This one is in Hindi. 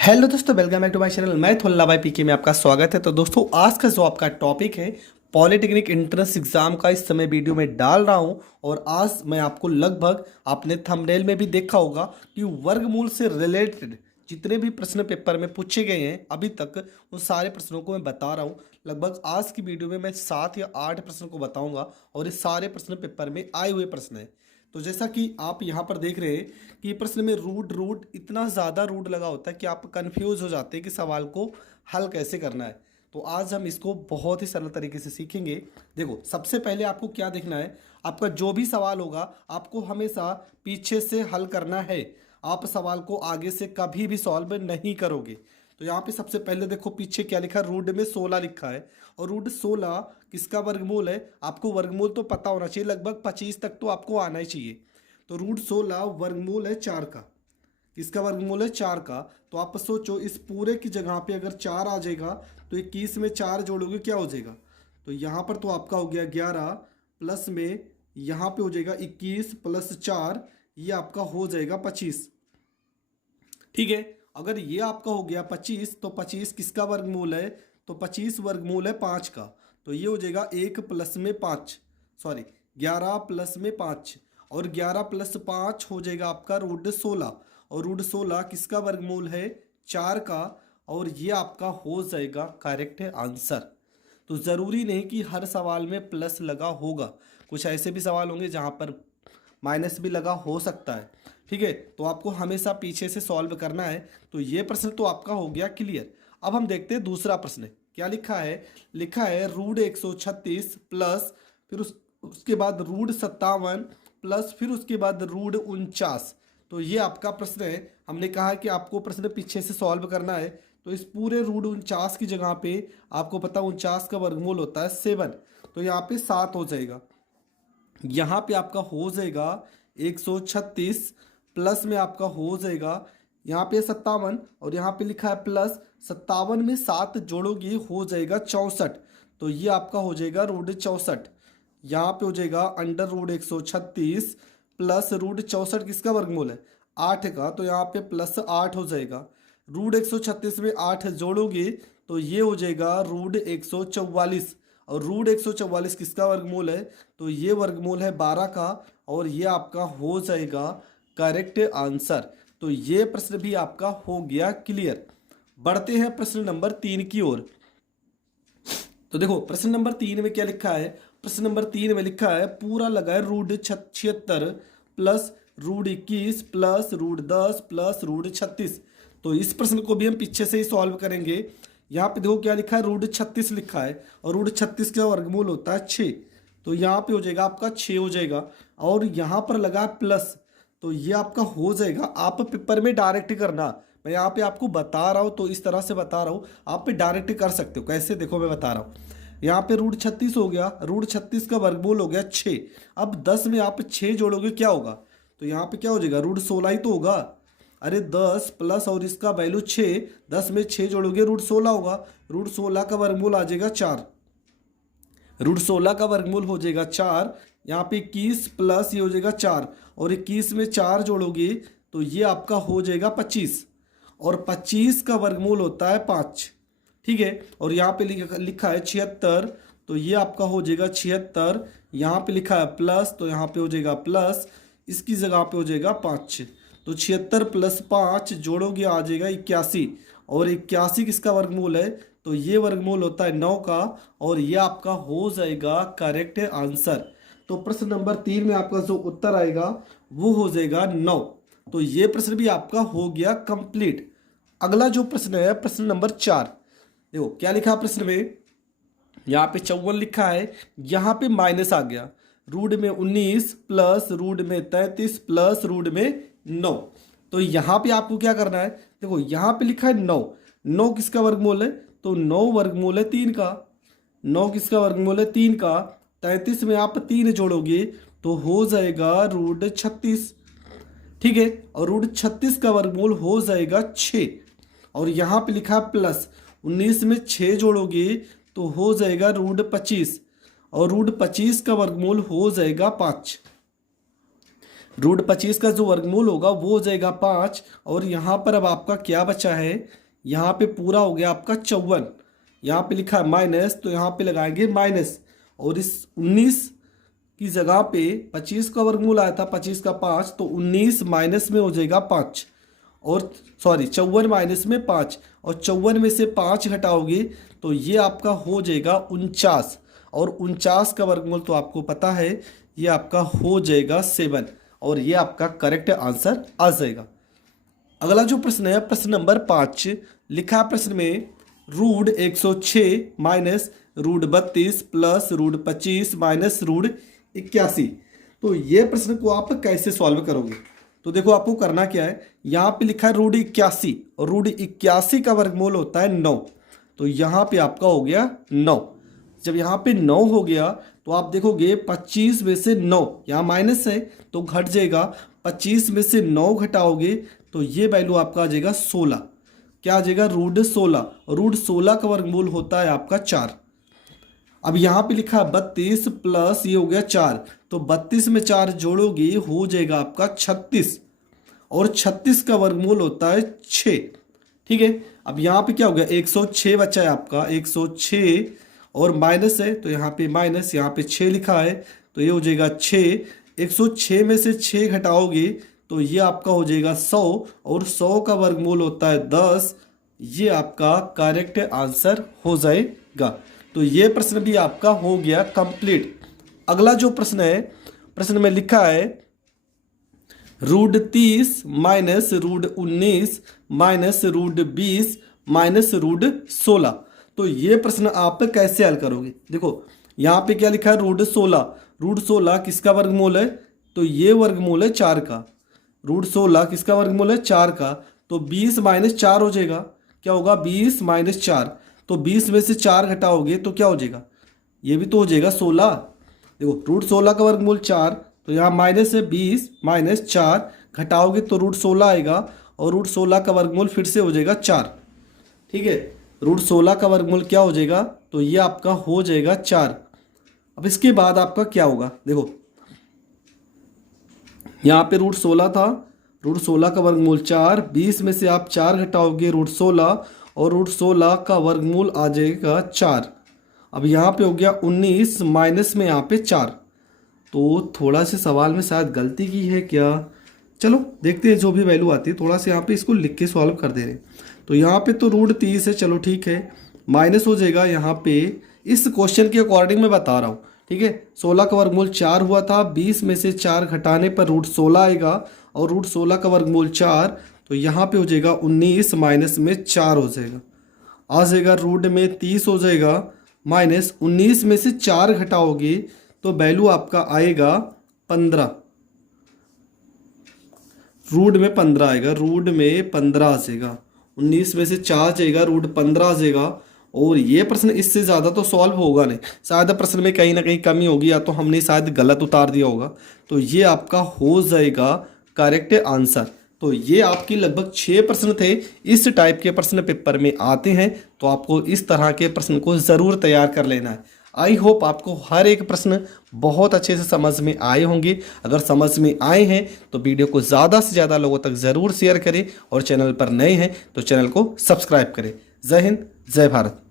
हेलो दोस्तों, welcome back to my channel. मैं थोल्ला भाई पीके में आपका स्वागत है। तो दोस्तों, आज का जो आपका टॉपिक है पॉलिटेक्निक एंट्रेंस एग्जाम का, इस समय वीडियो में डाल रहा हूं। और आज मैं आपको लगभग, आपने थंबनेल में भी देखा होगा कि वर्गमूल से रिलेटेड जितने भी प्रश्न पेपर में पूछे गए हैं अभी तक, उन सारे प्रश्नों को मैं बता रहा हूं। लगभग आज की वीडियो में मैं 7 या 8 प्रश्न को बताऊंगा और ये सारे प्रश्न पेपर में आए हुए प्रश्न हैं। तो जैसा कि आप यहाँ पर देख रहे हैं कि प्रश्न में रूट रूट इतना ज़्यादा रूट लगा होता है कि आप कंफ्यूज हो जाते हैं कि सवाल को हल कैसे करना है। तो आज हम इसको बहुत ही सरल तरीके से सीखेंगे। देखो, सबसे पहले आपको क्या देखना है, आपका जो भी सवाल होगा आपको हमेशा पीछे से हल करना है। आप सवाल को आगे से कभी भी सॉल्व नहीं करोगे। तो यहाँ पे सबसे पहले देखो पीछे क्या लिखा है, रूट में 16 लिखा है। और रूट 16 किसका वर्गमूल है, आपको वर्गमूल तो पता होना चाहिए, लगभग 25 तक तो आपको आना ही चाहिए। तो रूट 16 वर्गमूल है 4 का। किसका वर्गमूल है? 4 का। तो आप सोचो, इस पूरे की जगह पे अगर 4 आ जाएगा तो 21 में 4 जोड़ोगे क्या हो जाएगा? तो यहाँ पर तो आपका हो गया 11 प्लस में यहाँ पे हो जाएगा 21 प्लस 4, ये आपका हो जाएगा 25। ठीक है, अगर ये आपका हो गया 25 तो 25 किसका वर्गमूल है? तो 25 वर्गमूल है 5 का। तो ये हो जाएगा 1 प्लस में 5, सॉरी 11 प्लस में 5, और 11 प्लस 5 हो जाएगा आपका रूट 16। और रूट 16 किसका वर्गमूल है? 4 का। और ये आपका हो जाएगा करेक्ट आंसर। तो ज़रूरी नहीं कि हर सवाल में प्लस लगा होगा, कुछ ऐसे भी सवाल होंगे जहाँ पर माइनस भी लगा हो सकता है। ठीक है, तो आपको हमेशा पीछे से सॉल्व करना है। तो ये प्रश्न तो आपका हो गया क्लियर। अब हम देखते हैं दूसरा प्रश्न क्या लिखा है। लिखा है रूट 136 प्लस फिर उसके बाद रूट 57 प्लस फिर उसके बाद रूट 49। तो ये आपका प्रश्न है। हमने कहा कि आपको प्रश्न पीछे से सॉल्व करना है। तो इस पूरे रूट 49 की जगह पे आपको पता 49 का वर्गमूल होता है 7। तो यहाँ पे 7 हो जाएगा। यहाँ पे आपका हो जाएगा 136 प्लस में आपका हो जाएगा यहाँ पे 57, और यहाँ पे लिखा है प्लस 57 में 7 जोड़ोगे हो जाएगा 64। तो ये आपका हो जाएगा रूट 64। यहाँ पे हो जाएगा अंडर रूट 136 प्लस रूट 64 किसका वर्गमूल है? 8 का। तो यहाँ पे प्लस 8 हो जाएगा। रूट 136 में 8 जोड़ोगे तो ये हो जाएगा रूट 144। और रूट 144 किसका वर्गमूल है? तो ये वर्गमूल है 12 का। और ये आपका हो जाएगा करेक्ट आंसर। तो ये प्रश्न भी आपका हो गया क्लियर। बढ़ते हैं प्रश्न नंबर 3 की ओर। तो देखो प्रश्न नंबर 3 में क्या लिखा है। प्रश्न नंबर 3 में लिखा है पूरा लगा है root 76 plus root 21 plus root 10 plus root 36। तो इस प्रश्न को भी हम पीछे से ही सॉल्व करेंगे। यहाँ पे देखो क्या लिखा है, रूट 36 लिखा है, और रूट 36 का वर्गमूल होता है 6। तो यहाँ पे हो जाएगा आपका 6 हो जाएगा। और यहाँ पर लगा प्लस, तो ये आपका हो जाएगा। आप पेपर में डायरेक्ट करना, मैं यहाँ पे आपको बता रहा हूँ तो इस तरह से बता रहा हूँ, आप पे डायरेक्ट कर सकते हो। कैसे? देखो मैं बता रहा हूँ। यहाँ पे रूट 36 हो गया, रूट 36 का वर्गमूल हो गया 6। अब 10 में आप 6 जोड़ोगे क्या होगा? तो यहाँ पे क्या हो जाएगा? रूट 16 ही तो होगा। अरे 10 प्लस और इसका वैल्यू 6, 10 में 6 जोड़ोगे रूट 16 होगा। रूट 16 का वर्गमूल आ जाएगा 4। रूट 16 का वर्गमूल हो जाएगा 4। यहाँ पे 21 प्लस ये हो जाएगा 4, और 21 में 4 जोड़ोगे तो ये आपका हो जाएगा 25। और 25 का वर्गमूल होता है 5। ठीक है, और यहाँ पे लिखा है 76। तो ये आपका हो जाएगा 76। यहाँ पे लिखा है प्लस, तो यहाँ पे हो जाएगा प्लस, इसकी जगह पे हो जाएगा 5। तो 76 प्लस 5 जोड़ोगे आ जाएगा 81। और 81 किसका वर्गमूल है? तो ये वर्गमूल होता है 9 का। और ये आपका हो जाएगा करेक्ट आंसर। तो प्रश्न नंबर 3 में आपका जो उत्तर आएगा वो हो जाएगा 9। तो ये प्रश्न भी आपका हो गया कंप्लीट। अगला जो प्रश्न है प्रश्न नंबर 4। देखो क्या लिखा प्रश्न में, यहाँ पे 54 लिखा है, यहाँ पे माइनस आ गया। रूट में 19 प्लस रूट में 33 प्लस रूट में 9। तो यहाँ पे आपको क्या करना है, देखो यहाँ पे लिखा है 9। 9 किसका वर्गमूल है? तो 9 वर्गमूल है 3 का। 9 किसका वर्गमूल है? 3 का। 33 में आप 3 जोड़ोगे तो हो जाएगा रूट 36। ठीक है, और रूट 36 का वर्गमूल हो जाएगा 6। और यहाँ पे लिखा है प्लस, 19 में 6 जोड़ोगे तो हो जाएगा रूट 25। और रूट 25 का वर्गमूल हो जाएगा 5। √25 का जो वर्गमूल होगा वो हो जाएगा 5। और यहाँ पर अब आपका क्या बचा है, यहाँ पे पूरा हो गया आपका 54। यहाँ पे लिखा है माइनस, तो यहाँ पे लगाएंगे माइनस। और इस 19 की जगह पे 25 का वर्गमूल आया था, 25 का 5, तो 19 माइनस में हो जाएगा 5, और सॉरी 54 माइनस में 5, और 54 में से 5 घटाओगे तो ये आपका हो जाएगा 49। और 49 का वर्गमूल तो आपको पता है ये आपका हो जाएगा 7, और ये आपका करेक्ट आंसर आ जाएगा। अगला जो प्रश्न है प्रश्न नंबर 5, लिखा है प्रश्न में √106 माइनस √32 प्लस √25 माइनस √81। तो ये प्रश्न को आप कैसे सॉल्व करोगे? तो देखो आपको करना क्या है, यहाँ पे लिखा है √81, और √81 का वर्गमूल होता है 9। तो यहाँ पे आपका हो गया 9। जब यहाँ पे 9 हो गया तो आप देखोगे 25 में से 9, यहाँ माइनस है तो घट जाएगा, 25 में से 9 घटाओगे तो ये वैल्यू आपका आ जाएगा 16। क्या आ जाएगा? √16। √16 का वर्गमूल होता है आपका 4। अब यहाँ पे लिखा है 32 प्लस ये हो गया 4, तो 32 में 4 जोड़ोगे हो जाएगा आपका 36, और 36 का वर्गमूल होता है 6। ठीक है, अब यहाँ पे क्या हो गया, 106 बचा है आपका, 106, और माइनस है तो यहाँ पे माइनस, यहाँ पे 6 लिखा है तो ये हो जाएगा 6। 106 में से 6 घटाओगे तो ये आपका हो जाएगा 100, और 100 का वर्गमूल होता है 10। ये आपका करेक्ट आंसर हो जाएगा। तो ये प्रश्न भी आपका हो गया कंप्लीट। अगला जो प्रश्न है, प्रश्न में लिखा है √30 माइनस √19 माइनस √20 माइनस √16। तो ये प्रश्न आप कैसे हल करोगे? देखो यहाँ पे क्या लिखा है, √16। √16 किसका वर्गमूल है? तो ये वर्गमूल है 4 का। √16 किसका वर्गमूल है? 4 का। तो 20 माइनस 4 हो जाएगा, क्या होगा, 20 माइनस 4। तो 20 में से 4 घटाओगे तो क्या हो जाएगा, ये भी तो हो जाएगा 16। देखो √16 का वर्गमूल 4, तो यहाँ माइनस है, 20 माइनस 4 घटाओगे तो √16 आएगा, और √16 का वर्गमूल फिर से हो जाएगा 4। ठीक है, √16 का वर्गमूल क्या हो जाएगा, तो ये आपका हो जाएगा 4। अब इसके बाद आपका क्या होगा, देखो यहाँ पे √16 था, √16 का वर्गमूल 4, 20 में से आप 4 घटाओगे √16, और √16 का वर्गमूल आ जाएगा 4। अब यहाँ पे हो गया 19 माइनस में यहाँ पे 4। तो थोड़ा से सवाल में शायद गलती की है क्या, चलो देखते हैं, जो भी वैल्यू आती है थोड़ा सा यहाँ पे इसको लिख के सॉल्व कर दे रहे हैं। तो यहाँ पे तो √30 है, चलो ठीक है, माइनस हो जाएगा यहाँ पे, इस क्वेश्चन के अकॉर्डिंग मैं बता रहा हूँ। ठीक है, 16 का वर्गमूल 4 हुआ था, 20 में से 4 घटाने पर √16 आएगा, और √16 का वर्गमूल 4, तो यहाँ पे हो जाएगा 19 माइनस में 4 हो जाएगा, आ जाएगा रूट में 30 हो जाएगा, माइनस 19 में से 4 घटाओगे तो वैल्यू आपका आएगा 15। रूट में 15 आएगा, रूट में 15 आ जाएगा, 19 में से 4 जाएगा, रूट 15 आ जाएगा। और ये प्रश्न इससे ज़्यादा तो सॉल्व होगा नहीं, शायद प्रश्न में कहीं ना कहीं कमी होगी, या तो हमने शायद गलत उतार दिया होगा। तो ये आपका हो जाएगा करेक्ट आंसर। तो ये आपकी लगभग 6 प्रश्न थे, इस टाइप के प्रश्न पेपर में आते हैं, तो आपको इस तरह के प्रश्न को ज़रूर तैयार कर लेना है। आई होप आपको हर एक प्रश्न बहुत अच्छे से समझ में आए होंगे। अगर समझ में आए हैं तो वीडियो को ज़्यादा से ज़्यादा लोगों तक ज़रूर शेयर करें, और चैनल पर नए हैं तो चैनल को सब्सक्राइब करें। जय हिंद, जय भारत।